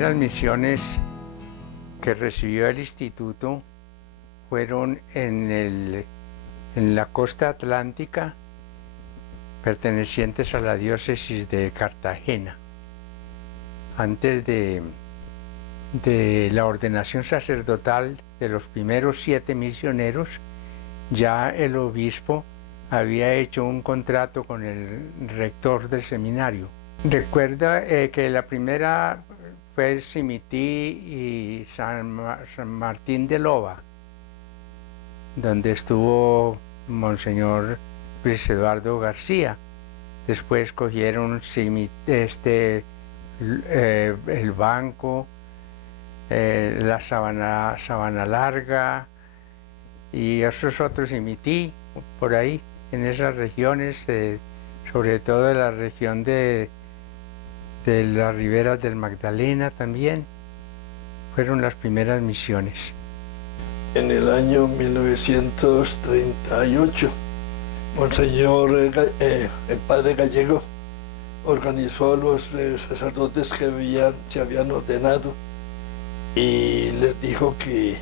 primeras misiones que recibió el instituto fueron en la costa atlántica, pertenecientes a la diócesis de Cartagena. Antes de la ordenación sacerdotal de los primeros 7 misioneros, ya el obispo había hecho un contrato con el rector del seminario. Recuerda que la primera fue Simití y San Martín de Loba, donde estuvo Monseñor Luis Eduardo García. Después cogieron el Banco, la Sabana Larga y esos otros Simití, por ahí, en esas regiones, sobre todo de la región de las riberas del Magdalena también, fueron las primeras misiones. En el año 1938, Monseñor, el padre Gallego, organizó a los sacerdotes que se habían ordenado y les dijo que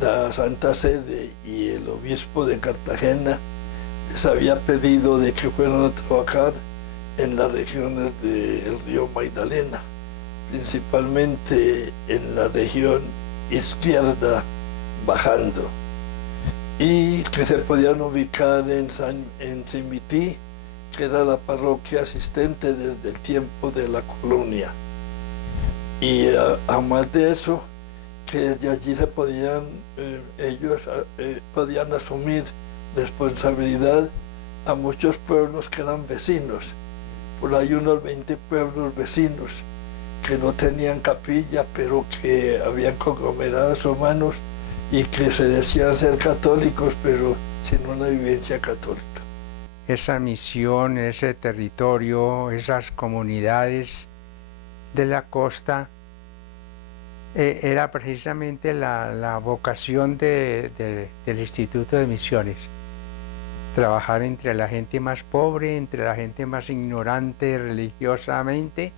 la Santa Sede y el obispo de Cartagena les había pedido de que fueran a trabajar en las regiones del río Magdalena, principalmente en la región izquierda bajando, y que se podían ubicar en Simití, que era la parroquia asistente desde el tiempo de la colonia. Y además de eso, que de allí se ellos podían asumir responsabilidad a muchos pueblos que eran vecinos. Por ahí unos 20 pueblos vecinos que no tenían capilla, pero que habían conglomerados humanos y que se decían ser católicos, pero sin una vivencia católica. Esa misión, ese territorio, esas comunidades de la costa, era precisamente la vocación del Instituto de Misiones. Trabajar entre la gente más pobre, entre la gente más ignorante religiosamente,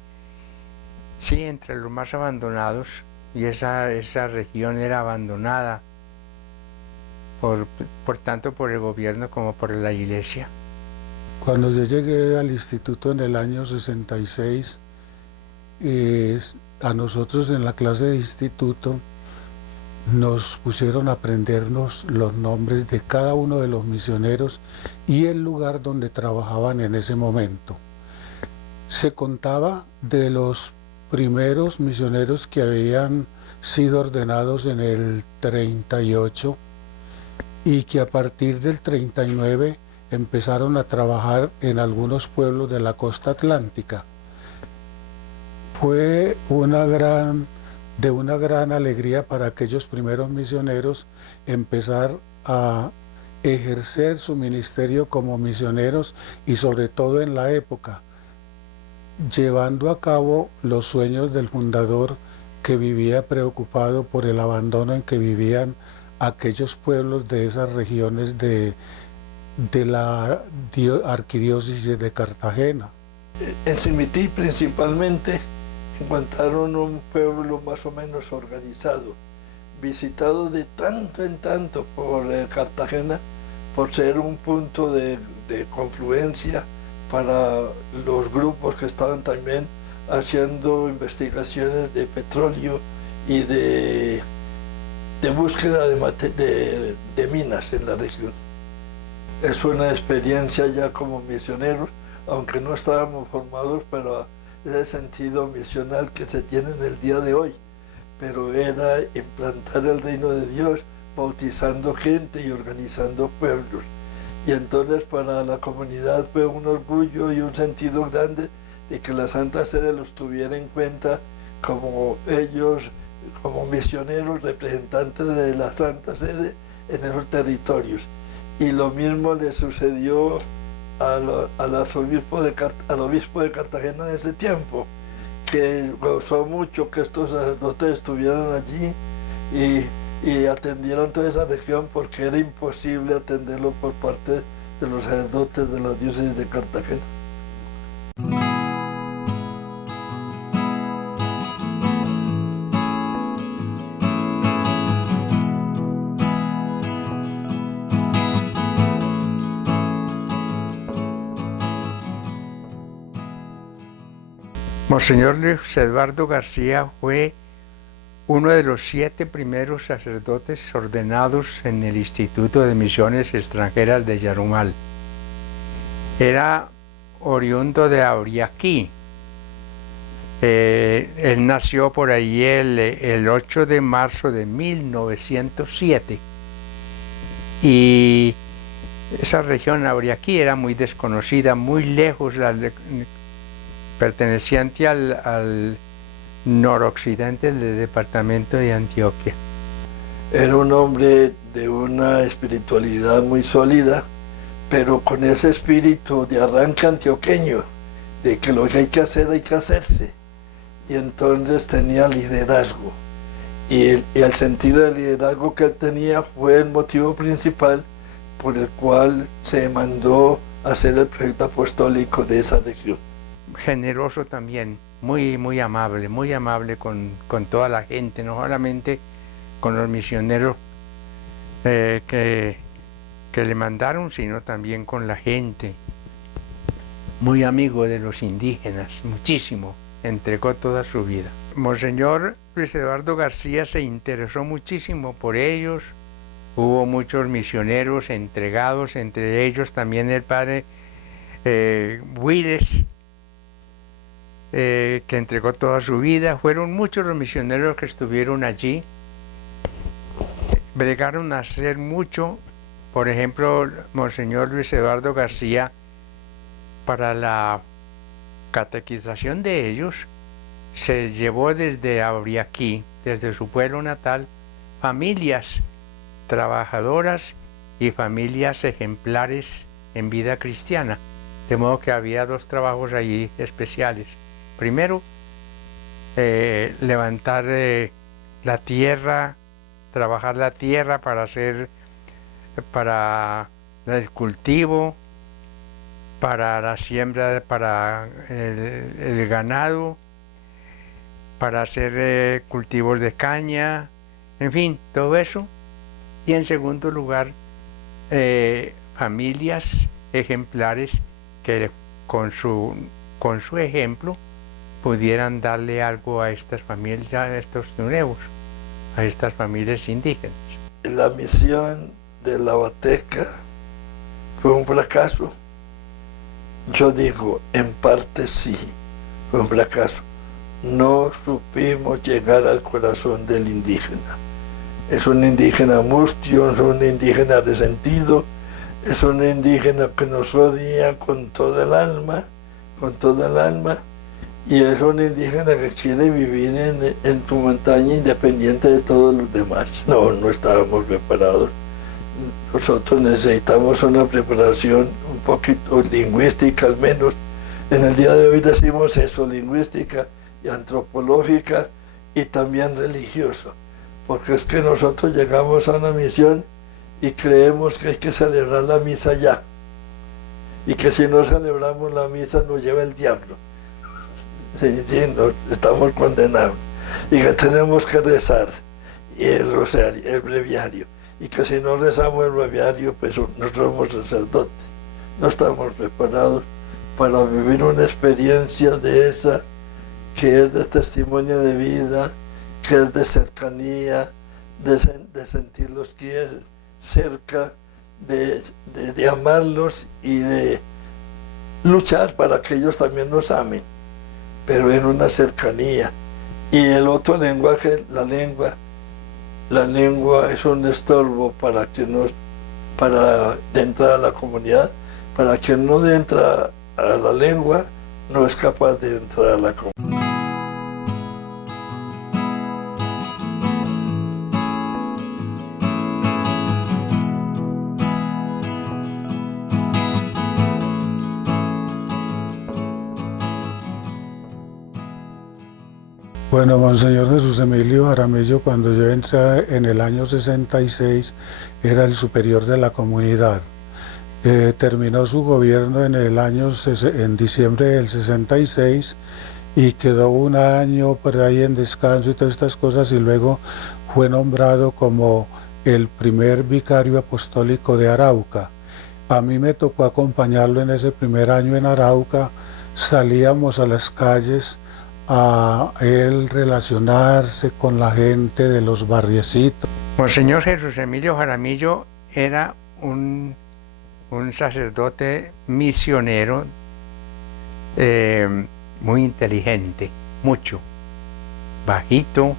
sí, entre los más abandonados, y esa región era abandonada, por tanto por el gobierno como por la iglesia. Cuando yo llegué al instituto en el año 66, a nosotros en la clase de instituto nos pusieron a aprendernos los nombres de cada uno de los misioneros y el lugar donde trabajaban en ese momento. Se contaba de los primeros misioneros que habían sido ordenados en el 38 y que a partir del 39 empezaron a trabajar en algunos pueblos de la costa atlántica. Fue de una gran alegría para aquellos primeros misioneros empezar a ejercer su ministerio como misioneros y sobre todo en la época, llevando a cabo los sueños del fundador, que vivía preocupado por el abandono en que vivían aquellos pueblos de esas regiones de la arquidiócesis de Cartagena. En Simití principalmente encontraron un pueblo más o menos organizado, visitado de tanto en tanto por Cartagena, por ser un punto de confluencia para los grupos que estaban también haciendo investigaciones de petróleo y de búsqueda de minas en la región. Es una experiencia ya como misioneros, aunque no estábamos formados para ese sentido misional que se tiene en el día de hoy, pero era implantar el reino de Dios, bautizando gente y organizando pueblos. Y entonces para la comunidad fue un orgullo y un sentido grande de que la Santa Sede los tuviera en cuenta como ellos, como misioneros, representantes de la Santa Sede en esos territorios. Y lo mismo le sucedió al obispo de Cartagena en ese tiempo, que gozó mucho que estos sacerdotes estuvieran allí y atendieron toda esa región, porque era imposible atenderlo por parte de los sacerdotes de la diócesis de Cartagena. Monseñor Luis Eduardo García fue uno de los 7 primeros sacerdotes ordenados en el Instituto de Misiones Extranjeras de Yarumal. Era oriundo de Auriaquí. Él nació por ahí el 8 de marzo de 1907. Y esa región, Auriaquí, era muy desconocida, muy lejos, perteneciente al noroccidente del departamento de Antioquia. Era un hombre de una espiritualidad muy sólida, pero con ese espíritu de arranque antioqueño, de que lo que hay que hacer hay que hacerse. Y entonces tenía liderazgo. Y el sentido de liderazgo que él tenía fue el motivo principal por el cual se mandó a hacer el proyecto apostólico de esa región. Generoso también, muy amable con toda la gente, no solamente con los misioneros que le mandaron, sino también con la gente. Muy amigo de los indígenas, muchísimo, entregó toda su vida. Monseñor Luis Eduardo García se interesó muchísimo por ellos. Hubo muchos misioneros entregados, entre ellos también el padre Willes, que entregó toda su vida. Fueron muchos los misioneros que estuvieron allí. Bregaron a hacer mucho. Por ejemplo, Monseñor Luis Eduardo García, para la catequización de ellos, se llevó desde Auriaquí, desde su pueblo natal, familias trabajadoras y familias ejemplares en vida cristiana. De modo que había 2 trabajos allí especiales. Primero, levantar la tierra, trabajar la tierra para el cultivo, para la siembra, para el ganado, para hacer cultivos de caña, en fin, todo eso. Y en segundo lugar, familias ejemplares que con su ejemplo pudieran darle algo a estas familias, a estos nuevos, a estas familias indígenas. La misión de la Bateca fue un fracaso. Yo digo, en parte sí, fue un fracaso. No supimos llegar al corazón del indígena. Es un indígena mustio, es un indígena resentido, es un indígena que nos odia con toda el alma, y es un indígena que quiere vivir en su montaña independiente de todos los demás. No estábamos preparados. Nosotros necesitamos una preparación un poquito lingüística al menos. En el día de hoy decimos eso, lingüística y antropológica y también religiosa. Porque es que nosotros llegamos a una misión y creemos que hay que celebrar la misa ya. Y que si no celebramos la misa nos lleva el diablo. Sí, estamos condenados. Y que tenemos que rezar el rosario, el breviario. Y que si no rezamos el breviario, pues no somos sacerdotes. No estamos preparados para vivir una experiencia de esa que es de testimonio de vida, que es de cercanía, de sentirlos que cerca, de amarlos y de luchar para que ellos también nos amen, pero en una cercanía. Y el otro lenguaje, la lengua es un estorbo para de entrar a la comunidad. Para quien no entra a la lengua, no es capaz de entrar a la comunidad. Bueno, Monseñor Jesús Emilio Jaramillo, cuando yo entré en el año 66, era el superior de la comunidad. Terminó su gobierno en diciembre del 66 y quedó un año por ahí en descanso y todas estas cosas, y luego fue nombrado como el primer vicario apostólico de Arauca. A mí me tocó acompañarlo en ese primer año en Arauca. Salíamos a las calles a él relacionarse con la gente de los barriecitos. Monseñor Jesús Emilio Jaramillo era un sacerdote misionero muy inteligente, mucho, bajito,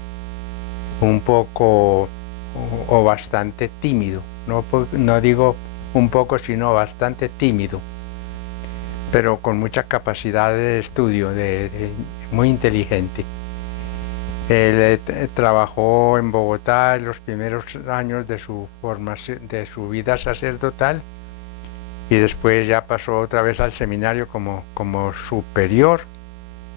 un poco o bastante tímido, no digo un poco, sino bastante tímido, pero con mucha capacidad de estudio, muy inteligente. Él trabajó en Bogotá en los primeros años de su formación, de su vida sacerdotal, y después ya pasó otra vez al seminario como superior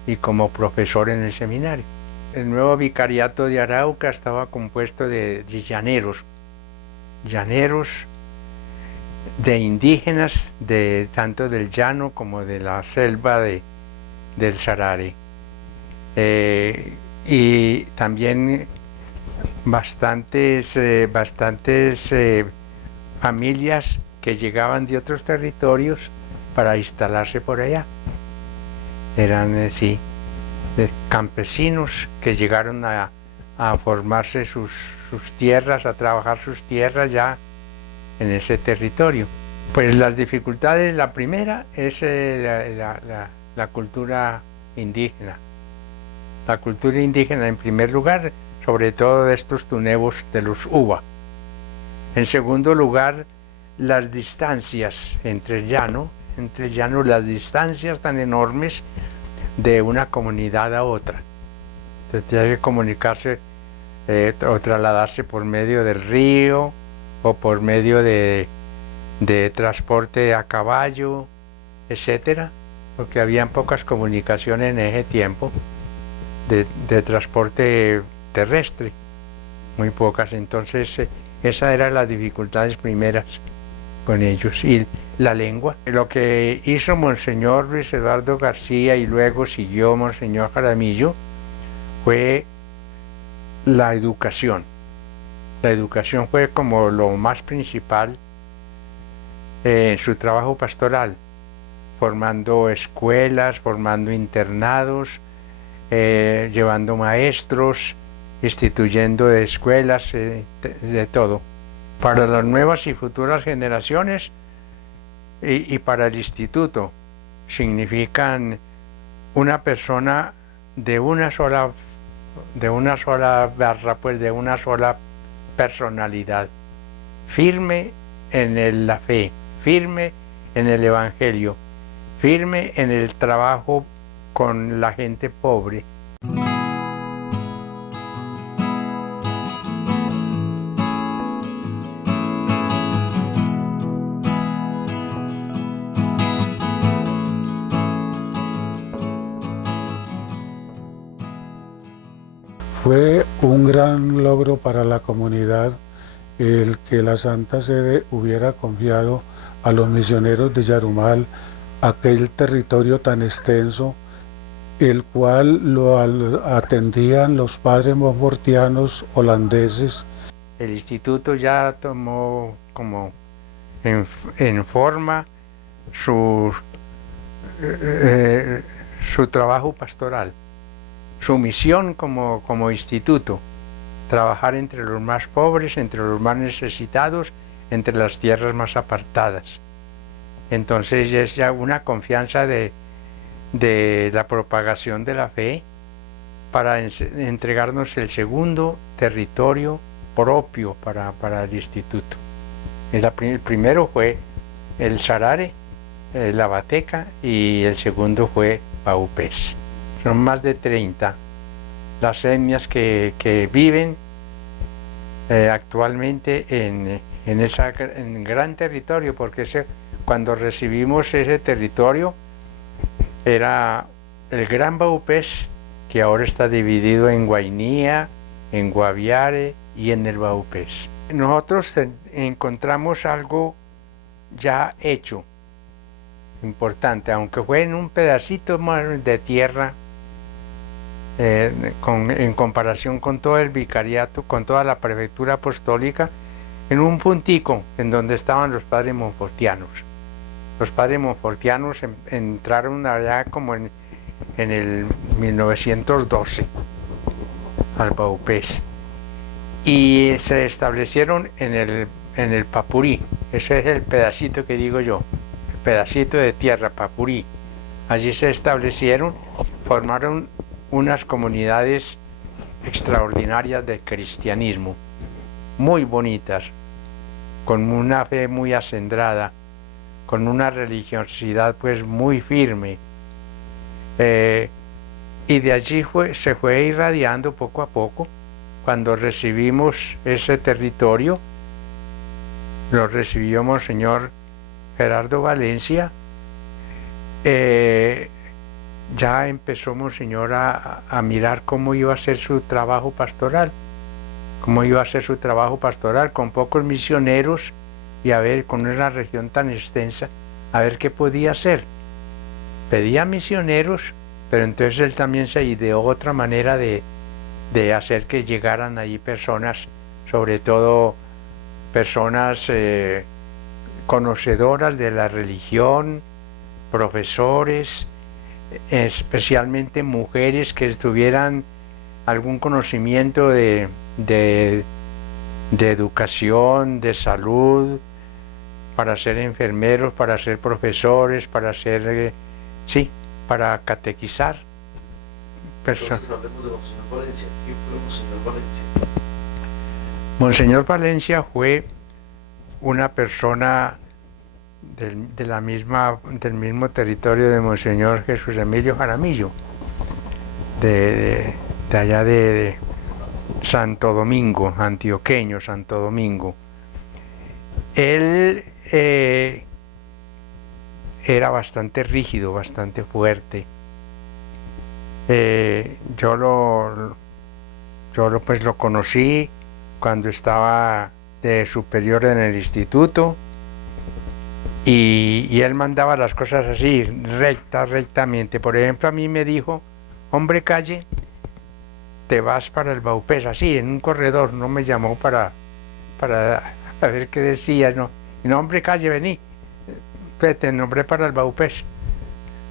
y como profesor en el seminario. El nuevo vicariato de Arauca estaba compuesto de llaneros, de indígenas, tanto del llano como de la selva del Sarare. Y también bastantes familias que llegaban de otros territorios para instalarse por allá. Eran, sí, campesinos que llegaron a formarse sus tierras, a trabajar sus tierras ya en ese territorio. Pues las dificultades, la primera es la cultura indígena. La cultura indígena, en primer lugar, sobre todo de estos tunebos de los Uba. En segundo lugar, las distancias entre el llano, las distancias tan enormes de una comunidad a otra. Entonces tiene que comunicarse o trasladarse por medio del río o por medio de transporte a caballo, etcétera, porque habían pocas comunicaciones en ese tiempo de transporte terrestre, muy pocas. Entonces esas eran las dificultades primeras con ellos. Y la lengua, lo que hizo Monseñor Luis Eduardo García y luego siguió Monseñor Jaramillo fue la educación. La educación fue como lo más principal en su trabajo pastoral, formando escuelas, formando internados, llevando maestros, instituyendo escuelas, de todo. Para las nuevas y futuras generaciones y para el instituto significan una persona de una sola barra, pues de una sola personalidad, firme en la fe, firme en el evangelio, firme en el trabajo con la gente pobre. Fue un gran logro para la comunidad el que la Santa Sede hubiera confiado a los misioneros de Yarumal aquel territorio tan extenso, el cual lo atendían los padres montfortianos holandeses. El instituto ya tomó como en forma su trabajo pastoral, su misión como instituto, trabajar entre los más pobres, entre los más necesitados, entre las tierras más apartadas. Entonces es ya una confianza de la propagación de la fe para entregarnos el segundo territorio propio para el instituto. El primero fue el Sarare, la Bateca, y el segundo fue Paupés. Son más de 30 las etnias que viven actualmente en gran territorio, porque cuando recibimos ese territorio era el Gran Baupés, que ahora está dividido en Guainía, en Guaviare y en el Baupés. Nosotros encontramos algo ya hecho, importante, aunque fue en un pedacito más de tierra, en comparación con todo el vicariato, con toda la prefectura apostólica, en un puntico en donde estaban los padres montfortianos. Los padres montfortianos entraron allá como en en el 1912 al Baupés y se establecieron en el Papurí. Ese es el pedacito que digo yo, el pedacito de tierra, Papurí. Allí se establecieron, formaron unas comunidades extraordinarias de cristianismo, muy bonitas, con una fe muy acendrada, con una religiosidad pues muy firme. Y de allí se fue irradiando poco a poco. Cuando recibimos ese territorio, lo recibió Monseñor Gerardo Valencia. Ya empezó Monseñor a mirar cómo iba a ser su trabajo pastoral, con pocos misioneros y a ver, con una región tan extensa, a ver qué podía hacer. Pedía misioneros, pero entonces él también se ideó otra manera de hacer que llegaran allí personas, sobre todo personas conocedoras de la religión, profesores, especialmente mujeres que tuvieran algún conocimiento de educación, de salud, para ser enfermeros, para ser profesores, para ser, para catequizar. Entonces hablemos de Monseñor Valencia. ¿Quién fue Monseñor Valencia? Monseñor Valencia fue una persona del mismo territorio de Monseñor Jesús Emilio Jaramillo, de allá de Santo Domingo, antioqueño, Santo Domingo. Él era bastante rígido, bastante fuerte. Yo lo conocí cuando estaba de superior en el instituto y él mandaba las cosas así, rectamente. Por ejemplo, a mí me dijo, hombre calle, te vas para el Baupés, así, en un corredor. No me llamó para a ver qué decía, no, hombre calle, vení, te nombré para el Baupés.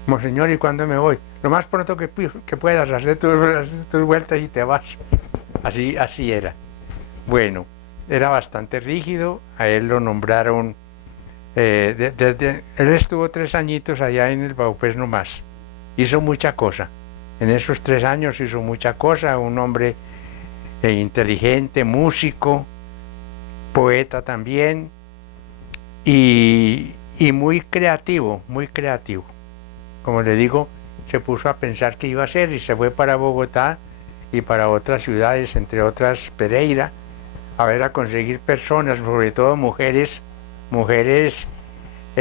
Monseñor, ¿y cuándo me voy? Lo más pronto que puedas, hacer tus vueltas y te vas. Así era. Bueno, era bastante rígido. A él lo nombraron, él estuvo 3 añitos allá en el Baupés nomás. Hizo mucha cosa. En esos 3 años hizo mucha cosa. Un hombre inteligente, músico, poeta también, y muy creativo, muy creativo. Como le digo, se puso a pensar qué iba a hacer y se fue para Bogotá y para otras ciudades, entre otras Pereira, a conseguir personas, sobre todo mujeres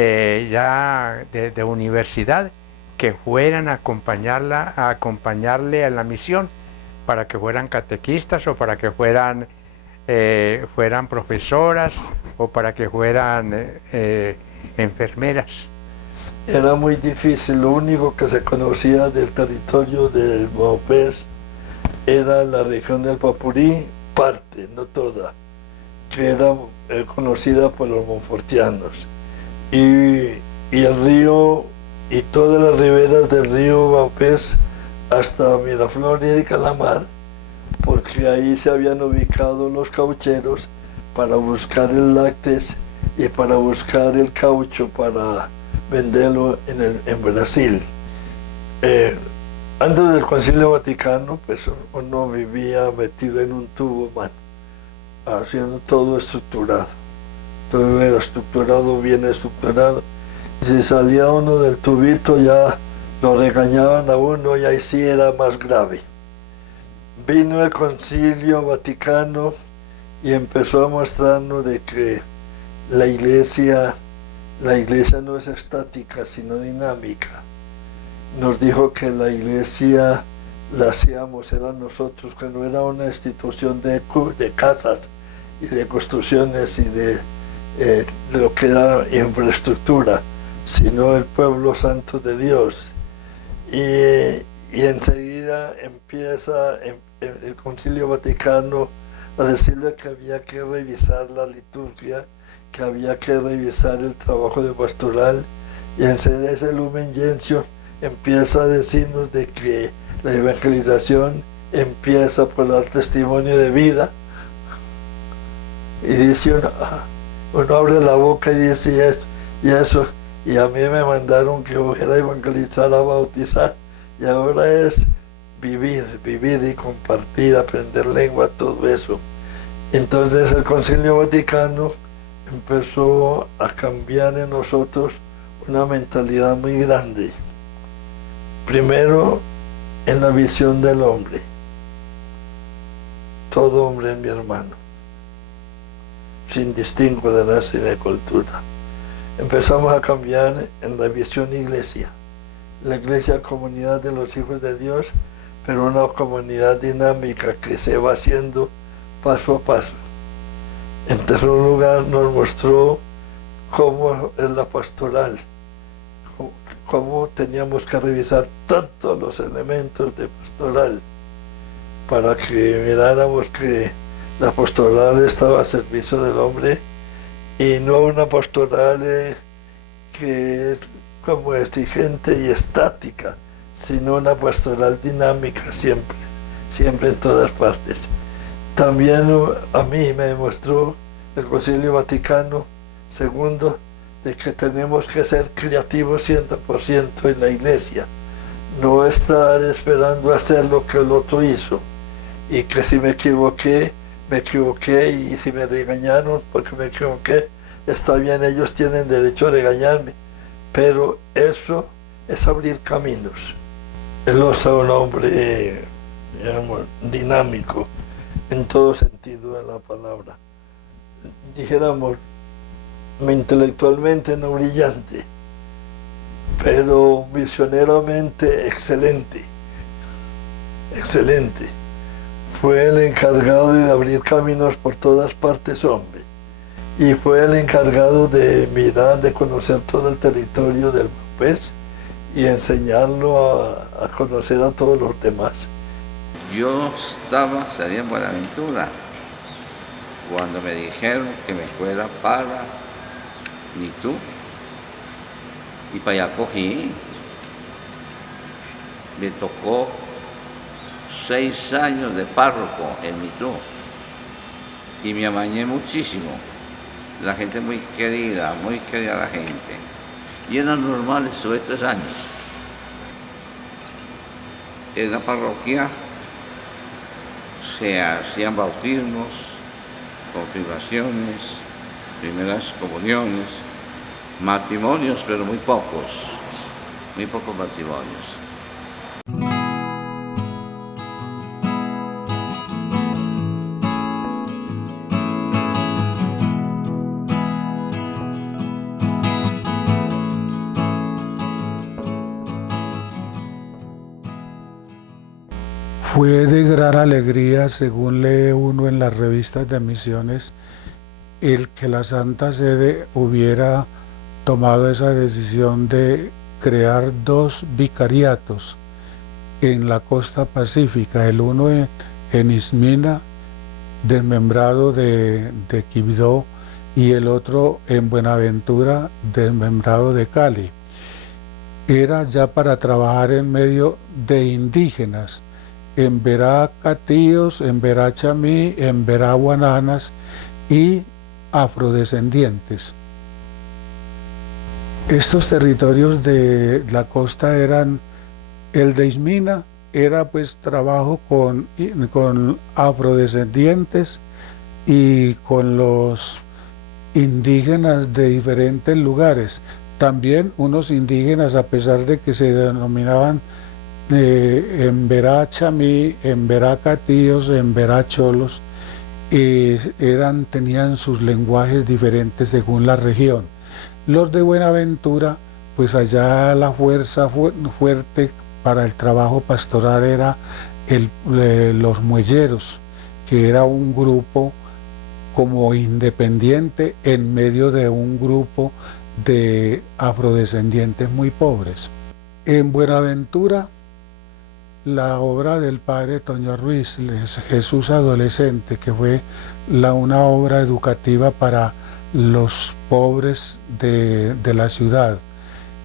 ya de universidad, que fueran a acompañarle a la misión, para que fueran catequistas o para que fueran profesoras o para que fueran enfermeras. Era muy difícil. Lo único que se conocía del territorio del Baupés era la región del Papurí, parte, no toda, que era conocida por los monfortianos. Y el río y todas las riberas del río Baupés hasta Miraflores y Calamar, porque ahí se habían ubicado los caucheros para buscar el lácteos y para buscar el caucho para venderlo en Brasil. Antes del Concilio Vaticano, pues uno vivía metido en un tubo, haciendo todo estructurado. Todo era estructurado, bien estructurado. Y si salía uno del tubito, ya lo regañaban a uno y ahí sí era más grave. Vino el Concilio Vaticano y empezó a mostrarnos de que la iglesia no es estática, sino dinámica. Nos dijo que la iglesia la hacíamos, eran nosotros, que no era una institución de casas y de construcciones y de lo que era infraestructura, sino el pueblo santo de Dios. Y enseguida empieza el Concilio Vaticano a decirle que había que revisar la liturgia, que había que revisar el trabajo de pastoral, y enseguida ese Lumen Gentium empieza a decirnos de que la evangelización empieza por dar testimonio de vida. Y dice uno abre la boca y dice eso, y a mí me mandaron que fuera a evangelizar, a bautizar, y ahora es vivir y compartir, aprender lengua, todo eso. Entonces el Concilio Vaticano empezó a cambiar en nosotros una mentalidad muy grande. Primero, en la visión del hombre. Todo hombre es mi hermano, sin distingo de raza y de cultura. Empezamos a cambiar en la visión iglesia. La iglesia, comunidad de los hijos de Dios, pero una comunidad dinámica que se va haciendo paso a paso. En tercer lugar, nos mostró cómo es la pastoral, cómo teníamos que revisar todos los elementos de pastoral para que miráramos que la pastoral estaba al servicio del hombre y no una pastoral que es como exigente y estática, sino una pastoral dinámica siempre en todas partes. También a mí me demostró el Concilio Vaticano II de que tenemos que ser creativos 100% en la iglesia, no estar esperando hacer lo que el otro hizo, y que si me equivoqué, y si me regañaron porque me equivoqué, está bien, ellos tienen derecho a regañarme, pero eso es abrir caminos. Él es un hombre, digamos, dinámico en todo sentido de la palabra. Dijéramos, intelectualmente no brillante, pero misioneramente excelente. Fue el encargado de abrir caminos por todas partes, hombre. Y fue el encargado de mirar, de conocer todo el territorio del país y enseñarlo a conocer a todos los demás. Yo salía en Buenaventura cuando me dijeron que me fuera para Mitú, y para allá cogí. Me tocó 6 años de párroco en Mitú y me amañé muchísimo. La gente muy querida la gente. Y eran normales, estuve 3 años. En la parroquia se hacían bautismos, confirmaciones, primeras comuniones, matrimonios, pero muy pocos matrimonios. Fue de gran alegría, según lee uno en las revistas de misiones, el que la Santa Sede hubiera tomado esa decisión de crear 2 vicariatos en la costa pacífica, el uno en Ismina, desmembrado de Quibdó, y el otro en Buenaventura, desmembrado de Cali. Era ya para trabajar en medio de indígenas, en Verá Catíos, en Verá Chamí, en Verá Guananas y afrodescendientes. Estos territorios de la costa eran, el de Ismina era pues trabajo con afrodescendientes y con los indígenas de diferentes lugares. También unos indígenas, a pesar de que se denominaban en Verá Chamí, en Verá Catíos, en Verá Cholos, tenían sus lenguajes diferentes según la región. Los de Buenaventura, pues allá la fuerza fuerte para el trabajo pastoral era los muelleros, que era un grupo como independiente en medio de un grupo de afrodescendientes muy pobres. En Buenaventura, la obra del padre Toño Ruiz, Jesús Adolescente, que fue una obra educativa para los pobres de la ciudad.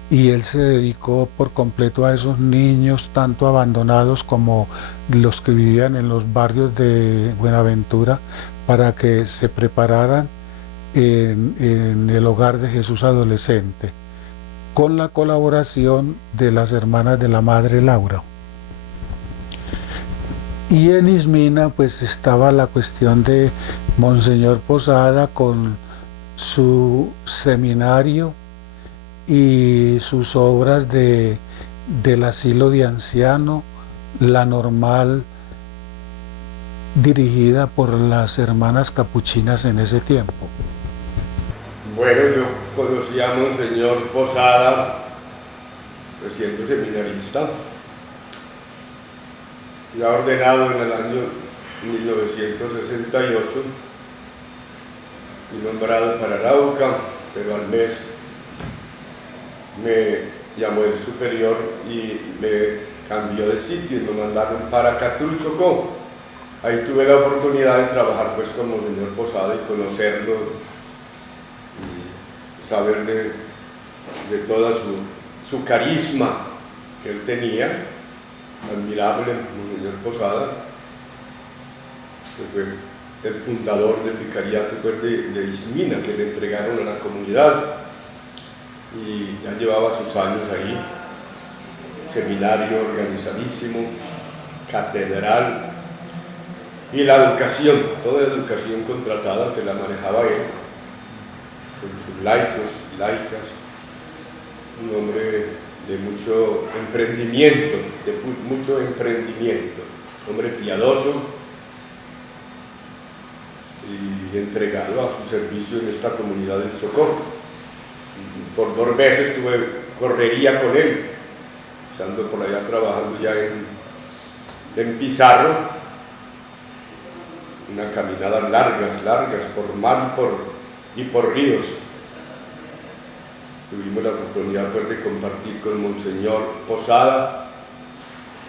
y él se dedicó por completo a esos niños, tanto abandonados como los que vivían en los barrios de Buenaventura, para que se prepararan en el hogar de Jesús adolescente, con la colaboración de las hermanas de la Madre Laura. Y en Ismina pues estaba la cuestión de Monseñor Posada con su seminario y sus obras del asilo de anciano, la normal dirigida por las hermanas capuchinas en ese tiempo. Bueno, yo conocí a Monseñor Posada, pues siendo seminarista, ya ordenado en el año 1968 y nombrado para Arauca, pero al mes me llamó el superior y me cambió de sitio y me mandaron para Catul, Chocó. Ahí tuve la oportunidad de trabajar pues con Monseñor Posada y conocerlo y saber de toda su carisma que él tenía, admirable Monseñor Posada, que fue el fundador del vicariato pues, de Ismina, que le entregaron a la comunidad, y ya llevaba sus años ahí, seminario organizadísimo, catedral, y la educación, toda educación contratada que la manejaba él, con sus laicos y laicas, un hombre de mucho emprendimiento, hombre piadoso y entregado a su servicio en esta comunidad del Chocó. Por 2 veces tuve correría con él, estando por allá trabajando ya en Pizarro, unas caminadas largas por mar y por ríos. Tuvimos la oportunidad pues, de compartir con Monseñor Posada.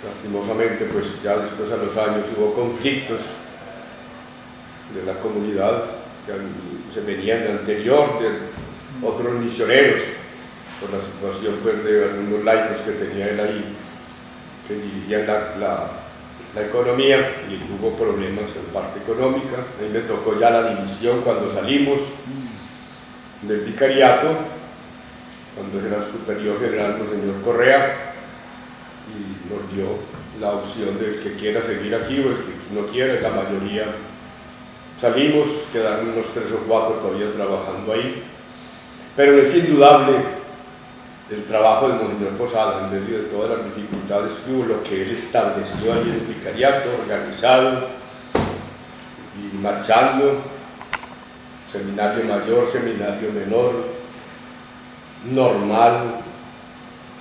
Lastimosamente, pues ya después a los años hubo conflictos de la comunidad que se venían de anterior, de otros misioneros, por la situación pues, de algunos laicos que tenía él ahí, que dirigían la economía, y hubo problemas en parte económica. Ahí me tocó ya la división cuando salimos del vicariato, cuando era superior general Monseñor Correa, y nos dio la opción del que quiera seguir aquí o el que no quiera. La mayoría salimos, quedaron unos 3 o 4 todavía trabajando ahí, pero es indudable el trabajo de Monseñor Posada en medio de todas las dificultades que hubo, lo que él estableció ahí en el vicariato, organizado y marchando, seminario mayor, seminario menor, normal,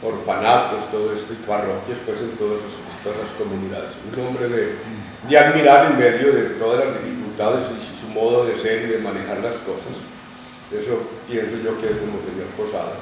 orfanatos, todo esto, y parroquias pues en todas las comunidades. Un hombre de admirar en medio de todas las dificultades y su modo de ser y de manejar las cosas. Eso pienso yo que es de Monseñor Posada.